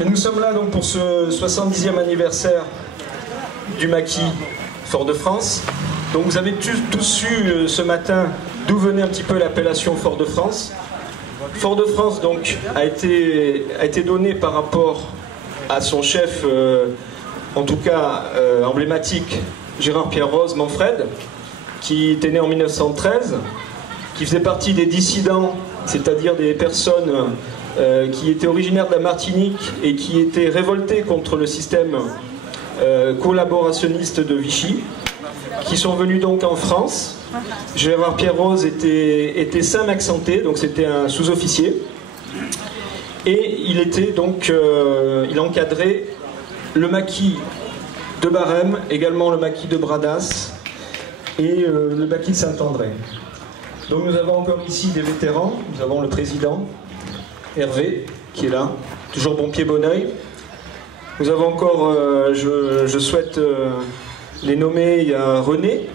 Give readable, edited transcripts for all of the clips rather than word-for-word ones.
Et nous sommes là donc pour ce 70e anniversaire du maquis Fort-de-France. Donc vous avez tous su ce matin d'où venait un petit peu l'appellation Fort-de-France. Fort-de-France donc a été donné par rapport à son chef, en tout cas emblématique, Gérard-Pierre Rose Manfred, qui était né en 1913, qui faisait partie des dissidents, c'est-à-dire des personnes qui étaient originaires de la Martinique et qui étaient révoltées contre le système collaborationniste de Vichy, qui sont venus donc en France. Gérard-Pierre Rose était Saint-Maxentais, donc c'était un sous-officier, et il était donc, il encadrait le maquis de Barème, également le maquis de Bradas et le maquis de Saint-André. Donc nous avons encore ici des vétérans. Nous avons le président Hervé qui est là, toujours bon pied bon oeil. Nous avons encore, je souhaite les nommer, il y a René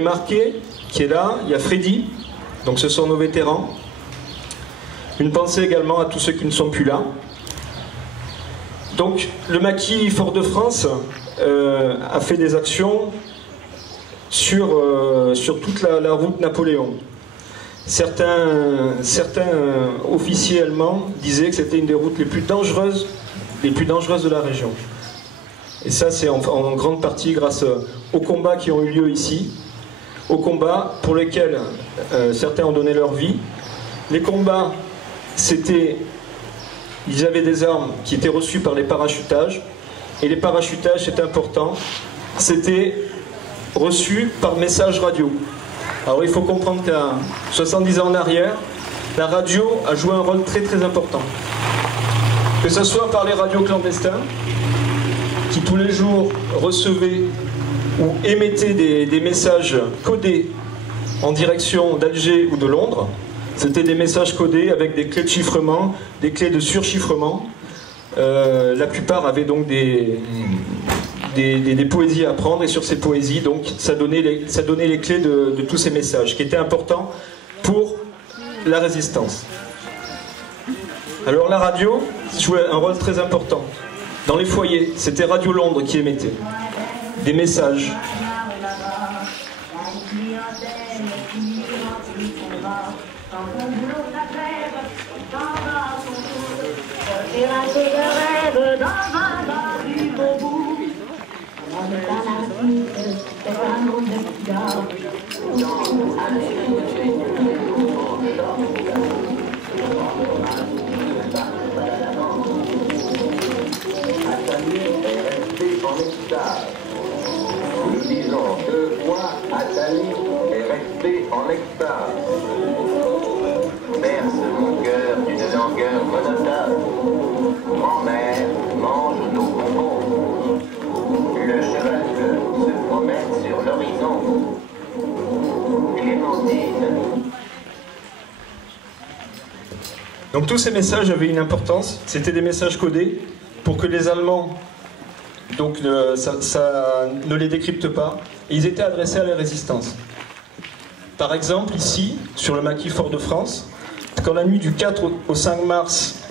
Marquet qui est là, il y a Freddy, donc ce sont nos vétérans. Une pensée également à tous ceux qui ne sont plus là. Donc le maquis Fort-de-France a fait des actions sur toute la route Napoléon. Certains officiers allemands disaient que c'était une des routes les plus dangereuses de la région. Et ça, c'est en grande partie grâce aux combats qui ont eu lieu ici, aux combats pour lesquels certains ont donné leur vie. Les combats, ils avaient des armes qui étaient reçues par les parachutages, et les parachutages, c'est important, c'était reçu par message radio. Alors il faut comprendre qu'à 70 ans en arrière, la radio a joué un rôle très très important. Que ce soit par les radios clandestins, qui tous les jours recevaient ou émettaient des messages codés en direction d'Alger ou de Londres. C'était des messages codés avec des clés de chiffrement, des clés de surchiffrement. La plupart avaient donc des poésies à apprendre, et sur ces poésies, donc, ça donnait les clés de tous ces messages, qui étaient importants pour la résistance. Alors la radio jouait un rôle très important. Dans les foyers, c'était Radio Londres qui émettait des messages. Nous disons deux fois, Attali est resté en extase. Berce mon cœur d'une langueur monotone. Grand-mère mange nos bonbons. Le cheval se promène sur l'horizon. Clémentine. Donc tous ces messages avaient une importance. C'était des messages codés pour que les Allemands ça ne les décrypte pas. Et ils étaient adressés à la résistance. Par exemple, ici, sur le maquis Fort-de-France, quand la nuit du 4 au 5 mars,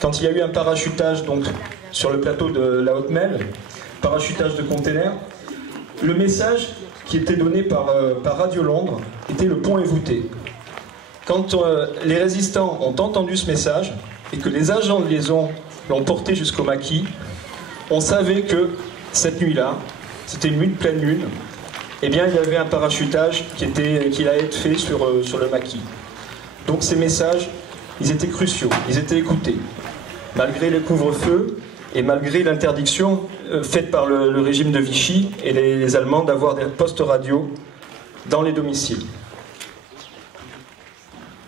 quand il y a eu un parachutage donc, sur le plateau de la Haute-Melle, parachutage de containers, le message qui était donné par Radio Londres était « Le pont est voûté ». Quand les résistants ont entendu ce message et que les agents de liaison l'ont porté jusqu'au maquis, on savait que cette nuit-là, c'était une nuit de pleine lune, eh bien il y avait un parachutage qui allait être fait sur le maquis. Donc ces messages, ils étaient cruciaux, ils étaient écoutés. Malgré les couvre-feux et malgré l'interdiction faite par le régime de Vichy et les Allemands d'avoir des postes radio dans les domiciles.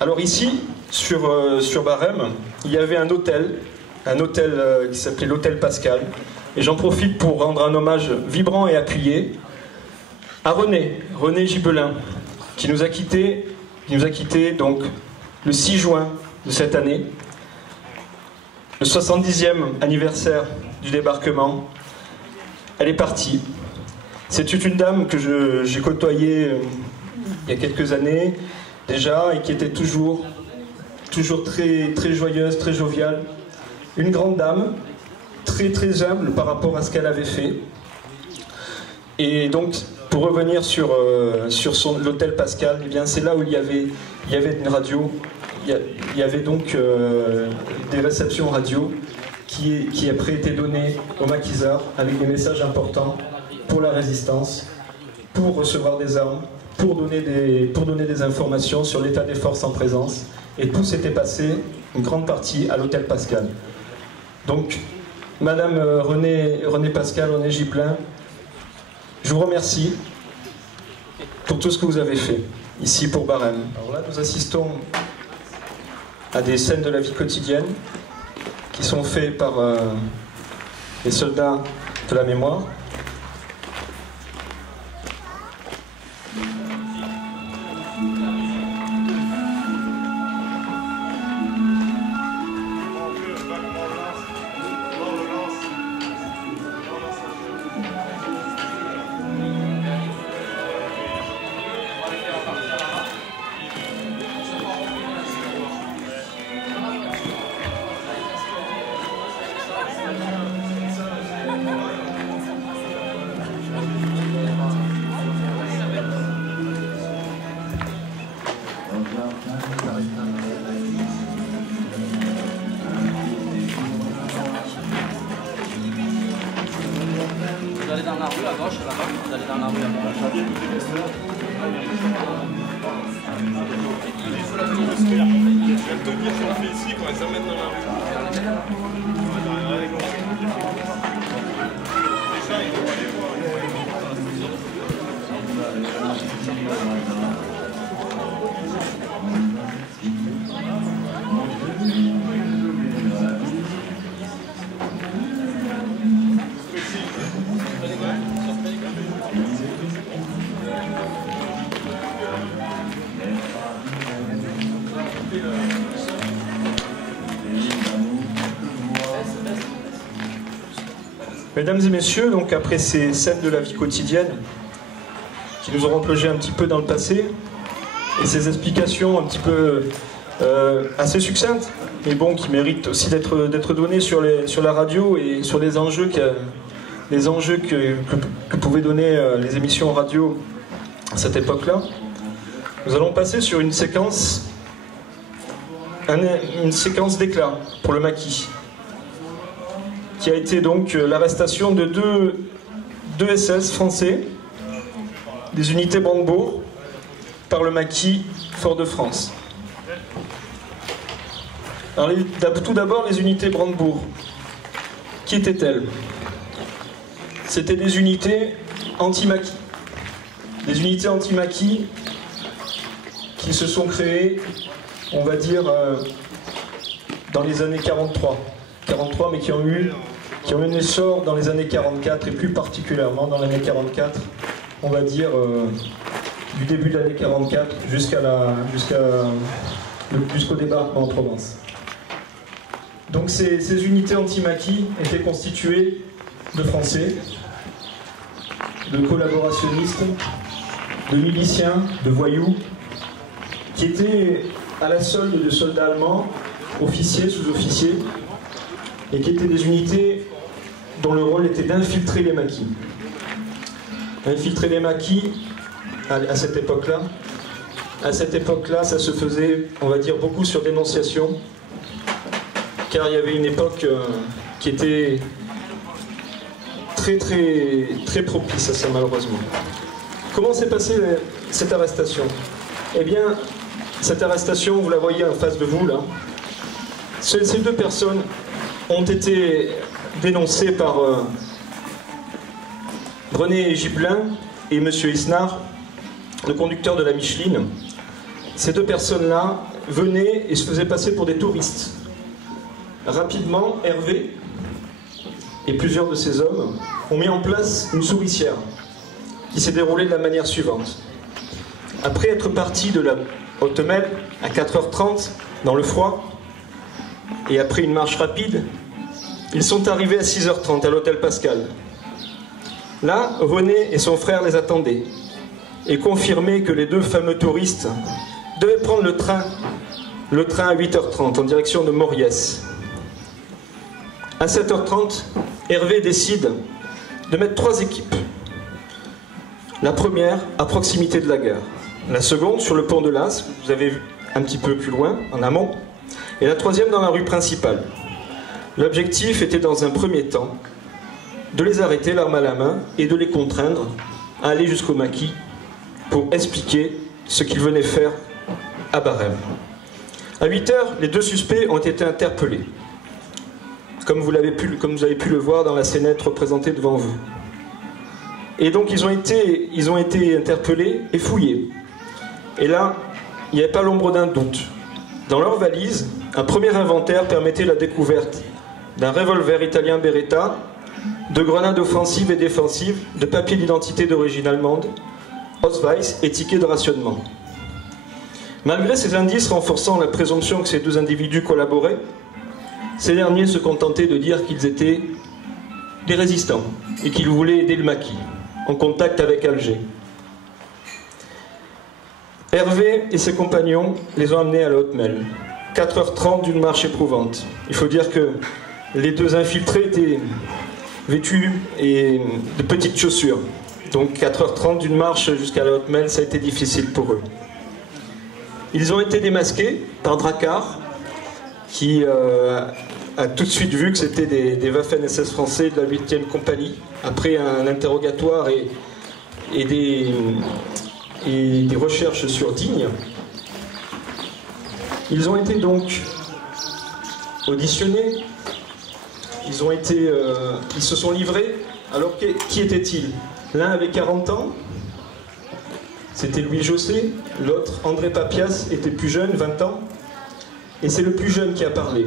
Alors ici, sur Barème, il y avait un hôtel qui s'appelait l'hôtel Pascal. Et j'en profite pour rendre un hommage vibrant et appuyé à René Gibelin, qui nous a quittés donc le 6 juin de cette année, le 70e anniversaire du débarquement. Elle est partie. C'est une dame que j'ai côtoyée il y a quelques années déjà et qui était toujours très, très joyeuse, très joviale. Une grande dame, très très humble par rapport à ce qu'elle avait fait. Et donc, pour revenir sur l'hôtel Pascal, eh bien c'est là où il y avait une radio, il y avait donc des réceptions radio qui après étaient données aux maquisards avec des messages importants pour la résistance, pour recevoir des armes, pour donner des informations sur l'état des forces en présence. Et tout s'était passé, une grande partie, à l'hôtel Pascal. Donc, Madame René Gibelin, je vous remercie pour tout ce que vous avez fait ici pour Barème. Alors là, nous assistons à des scènes de la vie quotidienne qui sont faites par les soldats de la mémoire. Vous allez dans la rue à gauche, là-bas. Vous allez dans la rue à gauche. Je vais te dire qu'on fait ici quand ils s'amènent dans la rue. Déjà, ils vont aller voir. Mesdames et messieurs, donc après ces scènes de la vie quotidienne qui nous auront plongé un petit peu dans le passé et ces explications un petit peu assez succinctes, mais bon, qui méritent aussi d'être données sur la radio et sur les enjeux que pouvaient donner les émissions radio à cette époque-là, nous allons passer sur une séquence d'éclat pour le maquis, qui a été donc l'arrestation de deux SS français, des unités Brandebourg, par le maquis Fort-de-France. Alors, tout d'abord, les unités Brandebourg. Qui étaient-elles? C'était des unités anti-maquis. Des unités anti-maquis qui se sont créées, on va dire, dans les années 43, mais qui ont eu un essor dans les années 44 et plus particulièrement dans l'année 44, on va dire du début de l'année 44 jusqu'au débarquement en Provence. Donc ces unités anti-maquis étaient constituées de Français, de collaborationnistes, de miliciens, de voyous, qui étaient à la solde de soldats allemands, officiers, sous-officiers, et qui étaient des unités dont le rôle était d'infiltrer les maquis. Infiltrer les maquis, à cette époque-là, ça se faisait, on va dire, beaucoup sur dénonciation, car il y avait une époque qui était très, très, très propice à ça, malheureusement. Comment s'est passée cette arrestation? Eh bien, cette arrestation, vous la voyez en face de vous, là. Ces deux personnes ont été dénoncées par René Gibelin et M. Isnard le conducteur de la Micheline, ces deux personnes-là venaient et se faisaient passer pour des touristes. Rapidement, Hervé et plusieurs de ces hommes ont mis en place une souricière qui s'est déroulée de la manière suivante. Après être partis de la Haute-Melle à 4h30 dans le froid, et après une marche rapide, ils sont arrivés à 6h30 à l'hôtel Pascal. Là, René et son frère les attendaient et confirmaient que les deux fameux touristes devaient prendre le train à 8h30 en direction de Moriès. À 7h30, Hervé décide de mettre 3 équipes. La première à proximité de la gare, la seconde sur le pont de l'As, vous avez vu un petit peu plus loin, en amont, et la troisième dans la rue principale. L'objectif était dans un premier temps de les arrêter l'arme à la main et de les contraindre à aller jusqu'au maquis pour expliquer ce qu'ils venaient faire à Barème. À 8h, les deux suspects ont été interpellés, comme vous avez pu le voir dans la scénette représentée devant vous. Et donc ils ont été interpellés et fouillés. Et là, il n'y avait pas l'ombre d'un doute. Dans leur valise, un premier inventaire permettait la découverte d'un revolver italien Beretta, de grenades offensives et défensives, de papiers d'identité d'origine allemande, Ausweis et tickets de rationnement. Malgré ces indices renforçant la présomption que ces deux individus collaboraient, ces derniers se contentaient de dire qu'ils étaient des résistants et qu'ils voulaient aider le maquis, en contact avec Alger. Hervé et ses compagnons les ont amenés à la Haute-Melle. 4h30 d'une marche éprouvante. Il faut dire que les deux infiltrés étaient vêtus de petites chaussures. Donc 4h30 d'une marche jusqu'à la Haute-Melle, ça a été difficile pour eux. Ils ont été démasqués par Drakkar, qui a tout de suite vu que c'était des Waffen-SS français de la 8e compagnie, après un interrogatoire et des recherches sur Digne. Ils ont été donc auditionnés, ils se sont livrés. Alors qui étaient-ils? L'un avait 40 ans, c'était Louis Josset, l'autre, André Papias, était plus jeune, 20 ans, et c'est le plus jeune qui a parlé,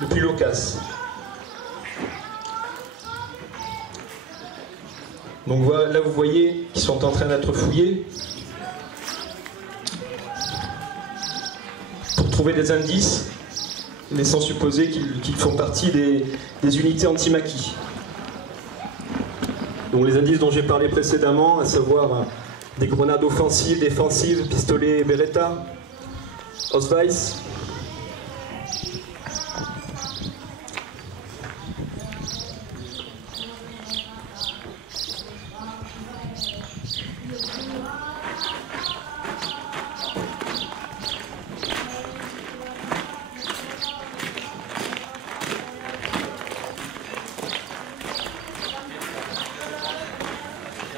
le plus loquace. Donc voilà, là vous voyez qu'ils sont en train d'être fouillés pour trouver des indices, laissant supposer qu'ils font partie des unités anti-maquis. Donc les indices dont j'ai parlé précédemment, à savoir des grenades offensives, défensives, pistolets Beretta, Ausweis.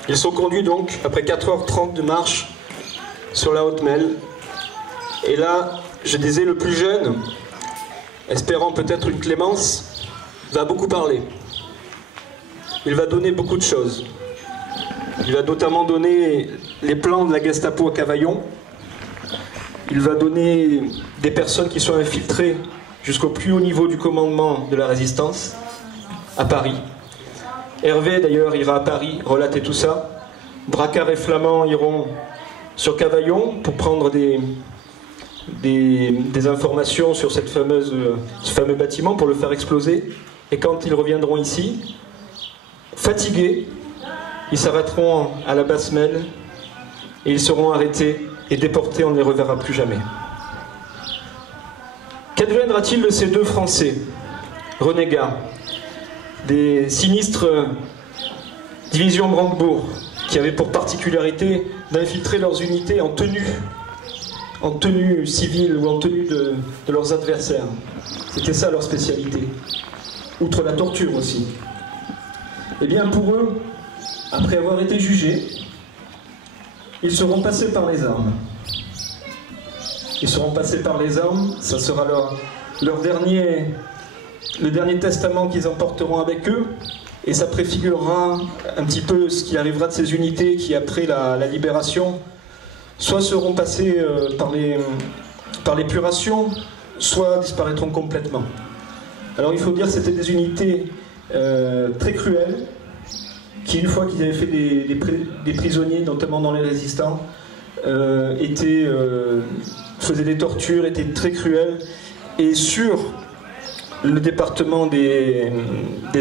Ils sont conduits donc, après 4h30 de marche, sur la Haute-Melle. Et là, je disais, le plus jeune, espérant peut-être une clémence, va beaucoup parler. Il va donner beaucoup de choses. Il va notamment donner les plans de la Gestapo à Cavaillon. Il va donner des personnes qui sont infiltrées jusqu'au plus haut niveau du commandement de la résistance, à Paris. Hervé, d'ailleurs, ira à Paris relater tout ça. Drakkar et Flamand iront sur Cavaillon pour prendre des informations sur ce fameux bâtiment pour le faire exploser. Et quand ils reviendront ici, fatigués, ils s'arrêteront à la Basse-Melle et ils seront arrêtés et déportés, on ne les reverra plus jamais. Qu'adviendra-t-il de ces deux Français, renégats, des sinistres divisions Brandebourg, qui avaient pour particularité d'infiltrer leurs unités en tenue civile ou en tenue de leurs adversaires? C'était ça leur spécialité, outre la torture aussi. Eh bien pour eux, après avoir été jugés, ils seront passés par les armes. Ils seront passés par les armes, ça sera le dernier testament qu'ils emporteront avec eux, et ça préfigurera un petit peu ce qui arrivera de ces unités qui, après la libération, soit seront passés par l'épuration, soit disparaîtront complètement. Alors il faut dire que c'était des unités très cruelles, qui une fois qu'ils avaient fait des prisonniers, notamment dans les résistants, faisaient des tortures, étaient très cruelles, et sur le département des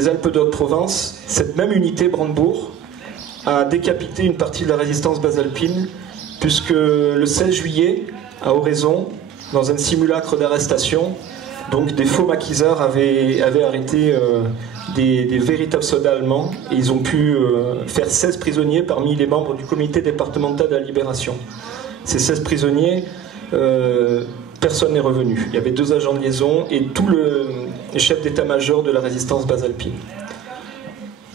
Alpes de Haute-Provence, cette même unité, Brandebourg, a décapité une partie de la résistance basalpine, puisque le 16 juillet, à Oraison, dans un simulacre d'arrestation, donc des faux maquisards avaient arrêté des véritables soldats allemands, et ils ont pu faire 16 prisonniers parmi les membres du comité départemental de la libération. Ces 16 prisonniers, personne n'est revenu. Il y avait 2 agents de liaison et tout le chef d'état-major de la résistance basalpine.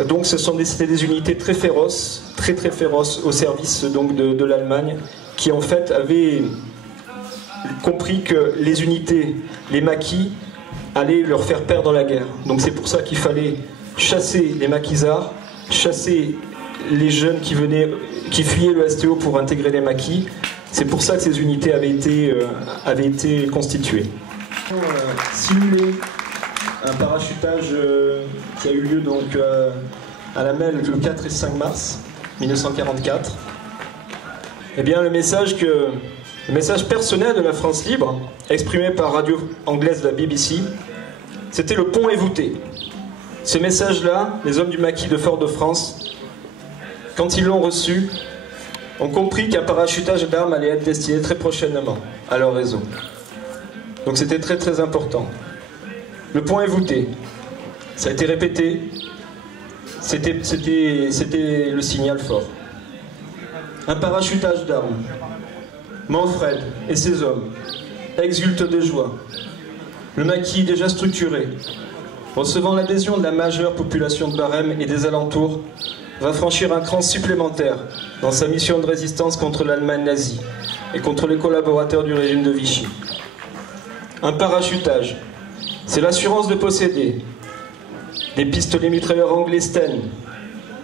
Donc c'était des unités très féroces, très féroces au service donc, de l'Allemagne, qui en fait avaient compris que les unités, les maquis, allaient leur faire perdre la guerre. Donc c'est pour ça qu'il fallait chasser les maquisards, chasser les jeunes qui fuyaient le STO pour intégrer les maquis. C'est pour ça que ces unités avaient été constituées. Simuler un parachutage qui a eu lieu donc à la Melle le 4 et 5 mars 1944. Eh bien le message personnel de la France libre, exprimé par radio anglaise de la BBC, c'était le pont est voûté. Ce message-là, les hommes du maquis de Fort-de-France, quand ils l'ont reçu, ont compris qu'un parachutage d'armes allait être destiné très prochainement à leur réseau. Donc c'était très important. Le pont est voûté. Ça a été répété. C'était le signal fort. Un parachutage d'armes. Manfred et ses hommes exultent de joie. Le maquis déjà structuré, recevant l'adhésion de la majeure population de Barème et des alentours, va franchir un cran supplémentaire dans sa mission de résistance contre l'Allemagne nazie et contre les collaborateurs du régime de Vichy. Un parachutage, c'est l'assurance de posséder des pistolets mitrailleurs anglais Sten,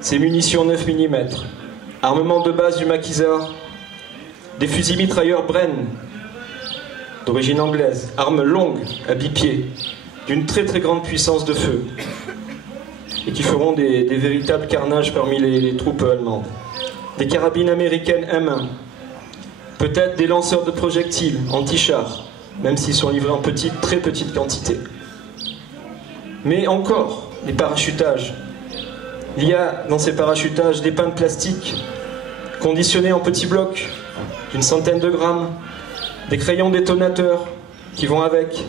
ses munitions 9 mm, armement de base du maquisard, des fusils mitrailleurs Bren, d'origine anglaise, armes longues à bipied, d'une très grande puissance de feu, et qui feront des véritables carnages parmi les troupes allemandes. Des carabines américaines M1, peut-être des lanceurs de projectiles anti-chars, même s'ils sont livrés en très petite quantité. Mais encore, les parachutages. Il y a dans ces parachutages des pains de plastique, conditionnés en petits blocs, d'une centaine de grammes, des crayons détonateurs qui vont avec,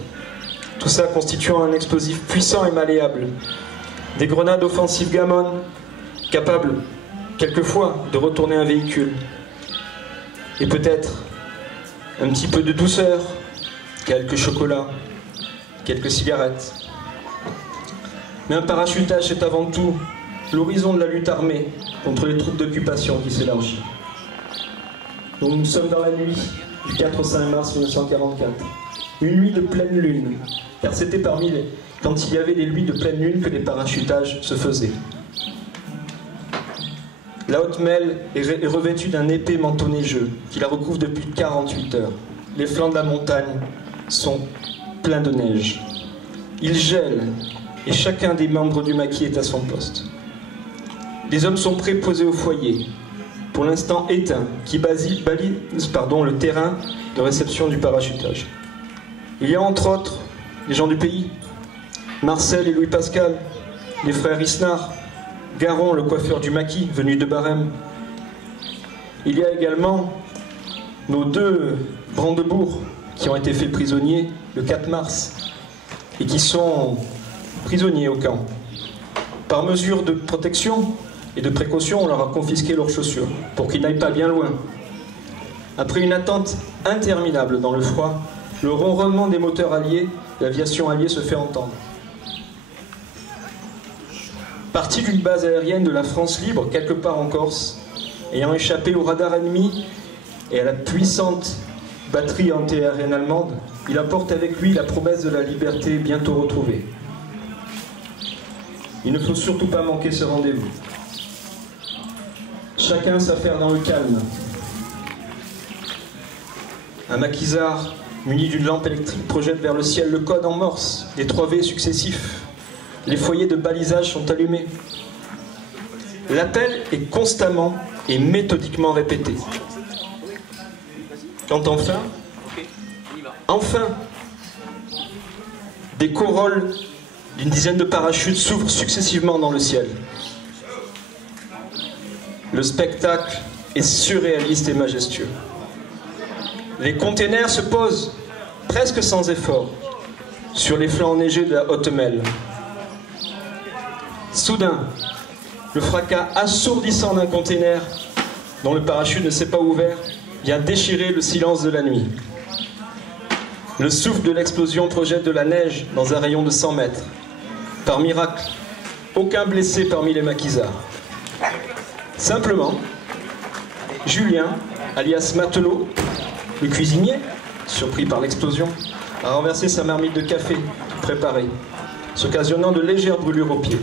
tout ça constituant un explosif puissant et malléable. Des grenades offensives Gammon, capables, quelquefois, de retourner un véhicule. Et peut-être un petit peu de douceur, quelques chocolats, quelques cigarettes. Mais un parachutage, c'est avant tout l'horizon de la lutte armée contre les troupes d'occupation qui s'élargit. Donc nous sommes dans la nuit du 4 au 5 mars 1944. Une nuit de pleine lune, car c'était quand il y avait des nuits de pleine lune que les parachutages se faisaient. La Haute-Melle est revêtue d'un épais manteau neigeux qui la recouvre depuis 48 heures. Les flancs de la montagne sont pleins de neige. Il gèle et chacun des membres du maquis est à son poste. Les hommes sont préposés au foyer, pour l'instant éteint, qui balise le terrain de réception du parachutage. Il y a entre autres les gens du pays, Marcel et Louis Pascal, les frères Isnard, Garon, le coiffeur du maquis, venu de Barème. Il y a également nos 2 Brandebourg qui ont été faits prisonniers le 4 mars et qui sont prisonniers au camp. Par mesure de protection et de précaution, on leur a confisqué leurs chaussures pour qu'ils n'aillent pas bien loin. Après une attente interminable dans le froid, le ronronnement des moteurs alliés, l'aviation alliée se fait entendre. Parti d'une base aérienne de la France libre, quelque part en Corse, ayant échappé au radar ennemi et à la puissante batterie antiaérienne allemande, il apporte avec lui la promesse de la liberté bientôt retrouvée. Il ne faut surtout pas manquer ce rendez-vous. Chacun s'affaire dans le calme. Un maquisard muni d'une lampe électrique projette vers le ciel le code en morse des 3 V successifs. Les foyers de balisage sont allumés. L'appel est constamment et méthodiquement répété. Quand enfin, des corolles d'une dizaine de parachutes s'ouvrent successivement dans le ciel. Le spectacle est surréaliste et majestueux. Les containers se posent, presque sans effort, sur les flancs enneigés de la Haute Melle. Soudain, le fracas assourdissant d'un container dont le parachute ne s'est pas ouvert vient déchirer le silence de la nuit. Le souffle de l'explosion projette de la neige dans un rayon de 100 mètres. Par miracle, aucun blessé parmi les maquisards. Simplement, Julien, alias Matelot, le cuisinier, surpris par l'explosion, a renversé sa marmite de café préparée, s'occasionnant de légères brûlures aux pieds.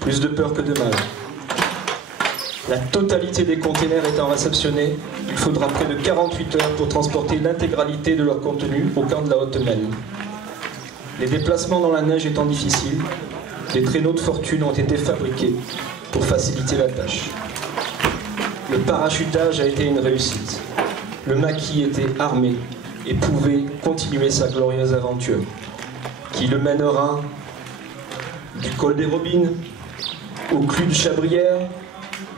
Plus de peur que de mal. La totalité des containers étant réceptionnés, il faudra près de 48 heures pour transporter l'intégralité de leur contenu au camp de la Haute Melle. Les déplacements dans la neige étant difficiles, des traîneaux de fortune ont été fabriqués pour faciliter la tâche. Le parachutage a été une réussite. Le maquis était armé et pouvait continuer sa glorieuse aventure, qui le mènera du col des Robines au clou de Chabrières,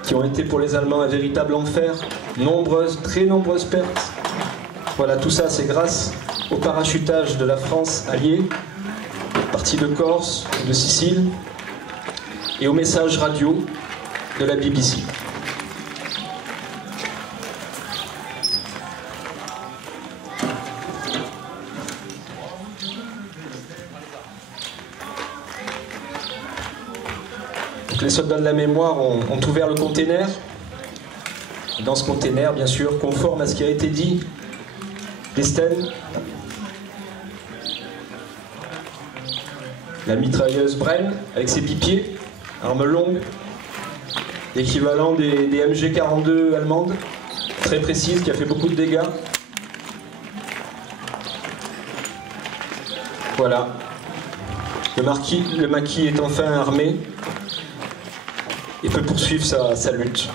qui ont été pour les Allemands un véritable enfer, très nombreuses pertes. Voilà, tout ça c'est grâce au parachutage de la France alliée, partie de Corse, de Sicile, et aux messages radio de la BBC. Les soldats de la mémoire ont ouvert le container. Et dans ce container, bien sûr, conforme à ce qui a été dit, l'Estelle, la mitrailleuse Bren avec ses bipieds, arme longue, l'équivalent des MG42 allemandes, très précise, qui a fait beaucoup de dégâts. Voilà. Le maquis est enfin armé et peut poursuivre sa lutte.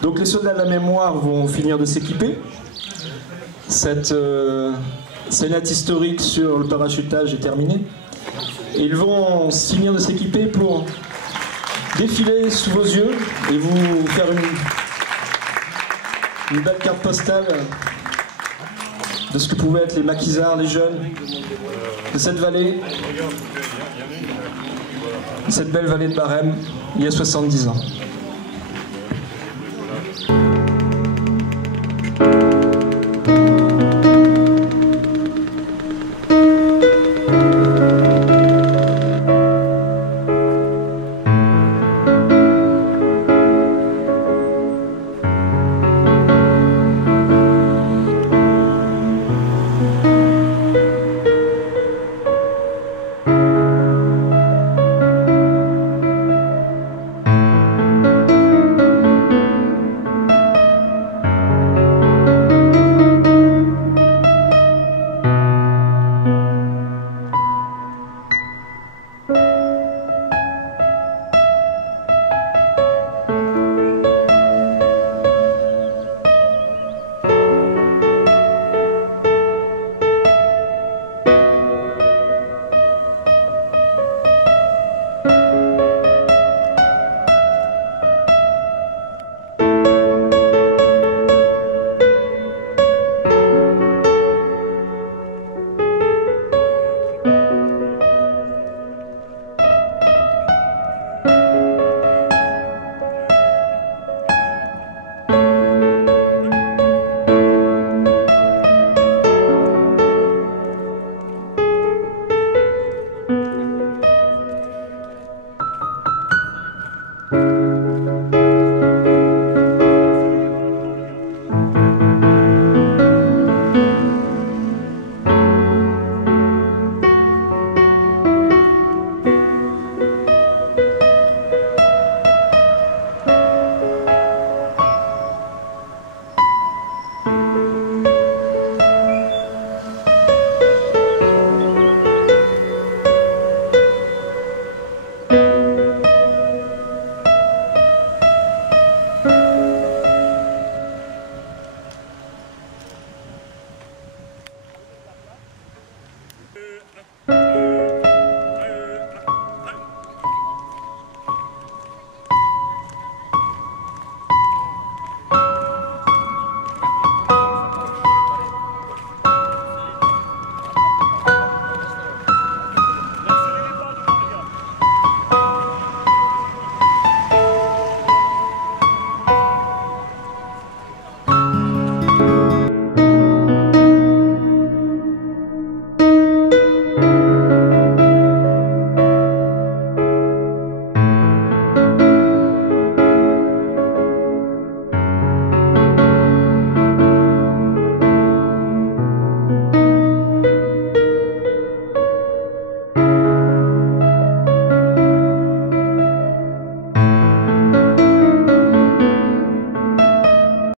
Donc les soldats de la mémoire vont finir de s'équiper. Cette scénette historique sur le parachutage est terminée. Et ils vont finir de s'équiper pour défiler sous vos yeux et vous faire une belle carte postale de ce que pouvaient être les maquisards, les jeunes de cette vallée, de cette belle vallée de Barème, il y a 70 ans.